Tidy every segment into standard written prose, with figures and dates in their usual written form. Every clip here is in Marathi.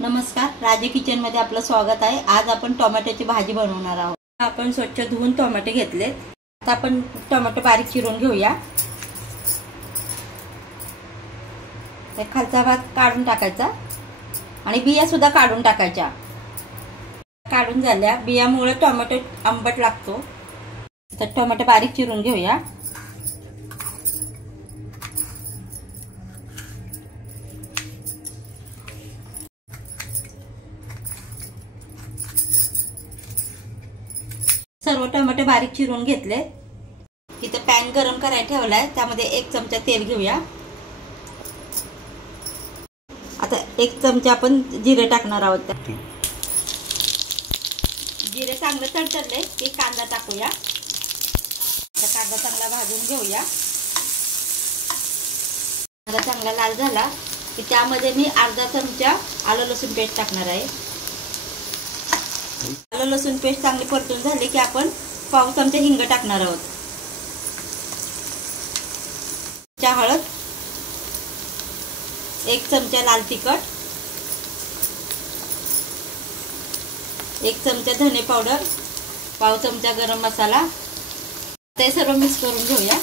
नमस्कार, राजे किचन मध्ये आपलं स्वागत आहे। आज आपण टोमॅटोची भाजी बनवणार आहोत। आपण स्वच्छ धुवून टोमॅटो घेतले। आता आपण टोमॅटो बारीक चिरून घेऊया। ते खालचा भाग काढून टाकायचा आणि बिया सुद्धा काढून टाकायच्या। काढून झाल्या, बियामुळे टोमॅटो आंबट लागतो। तर टोमॅटो बारीक चिरून घेऊया। सर्व टोमॅटो बारीक चिरून घेतले। इथे पॅन गरम करायला ठेवलाय, त्यामध्ये 1 चमचा तेल घेऊया। आता 1 चमचा आपण जिरे टाकणार आहोत। जिरे चांगले तडतडले की कांदा टाकूया। आता कांदा चांगला भाजून घेऊया। कांदा चांगला लाल झाला की त्यामध्ये मी अर्धा चमचा आलं लसूण पेस्ट टाकणार आहे। आलं लसूण पेस्ट चांगली परतून झाली की आपण पाव चमचा हिंग टाकणार आहोत। हळद, 1 चमचा लाल तिखट, 1 चमचा धने पावडर, पाव चमचा गरम मसाला, ते सर्व मिक्स करून घेऊया।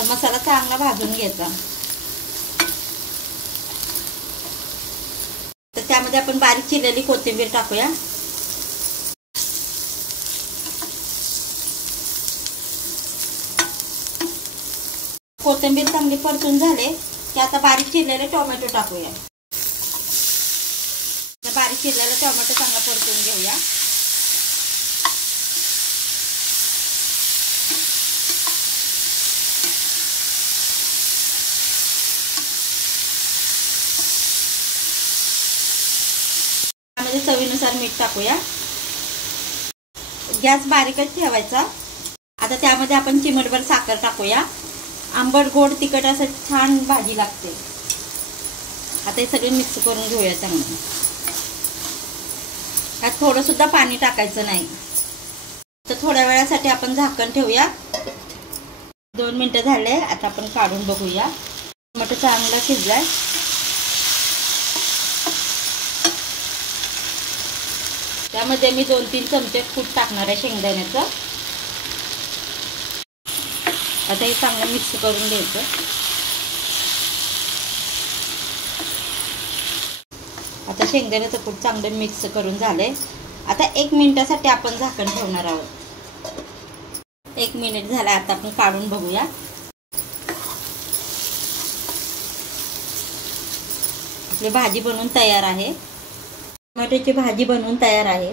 मसाला चांगला भाजून घ्यायचा। तर त्यामध्ये आपण बारीक चिरलेली कोथिंबीर टाकूया। कोथिंबीर चांगली परतून झाले की आता बारीक चिरलेले टोमॅटो टाकूया। बारीक चिरलेला टोमॅटो चांगला परतून घेऊया। त्यामध्ये चवीनुसार मीठ टाकूया। गॅस बारीकच ठेवायचा। आता त्यामध्ये आपण चिमटभर साखर टाकूया। आंबट गोड तिखट असं छान भाजी लागते। आता हे सगळे मिक्स करून घेऊया चांगलं। त्यात थोडं सुद्धा पाणी टाकायचं नाही। तर थोड्या वेळासाठी आपण झाकण ठेवूया। 2 मिनिटं झाले, आता आपण काढून बघूया। टोमॅटो चांगला शिजलाय। त्यामध्ये मी 2-3 चमचे कूट टाकणार आहे शेंगदाण्याचं। आता हे चांगलं मिक्स करून घ्यायचं। आता शेंगदाण्याचं कूट चांगलं मिक्स करून झालंय। आता 1 मिनिटासाठी आपण झाकण ठेवणार आहोत। 1 मिनिट झाला, आता आपण काढून बघूया। आपली भाजी बनवून तयार आहे। टोमॅटोची भाजी बनवून तयार आहे।